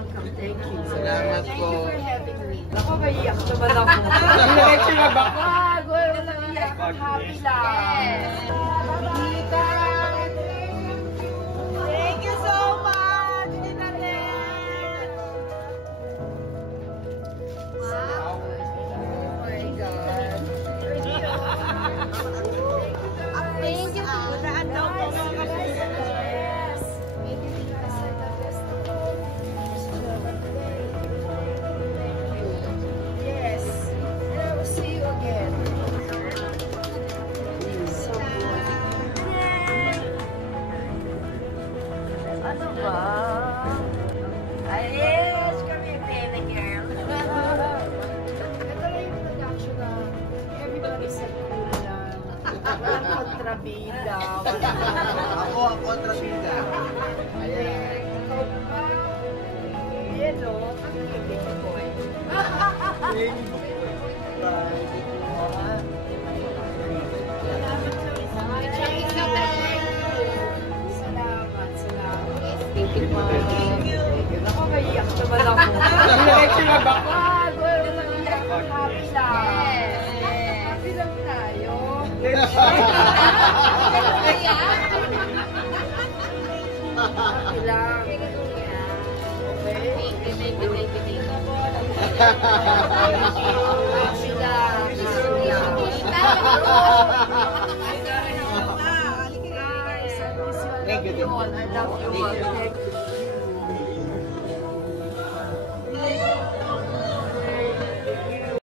welcome. Thank you. Salamat po. Thank you for having me. Ako, maiyak naman ako. Diretso na ba? Wag, walang iyak. Happy lang. Thank you so much. Wow. Oh my God. Thank you. Punaan daw po mga yes. Thank you. Yes. And I will see you again. So good. Ano ba? Ayos kami, baby girl. Ito lang yung production na everybody's at cool lang. Walang kontrabida. Ako ang kontrabida. Ayan. Ikaw pa. Yan o. Ang baby boy. Salamat. Thank you. Ako, maiyak naman ako. Diretso na ba? Wag, walang iyak. Happy lang. Happy lang tayo. Happy lang. Okay? Happy lang. Thank you. I love you all.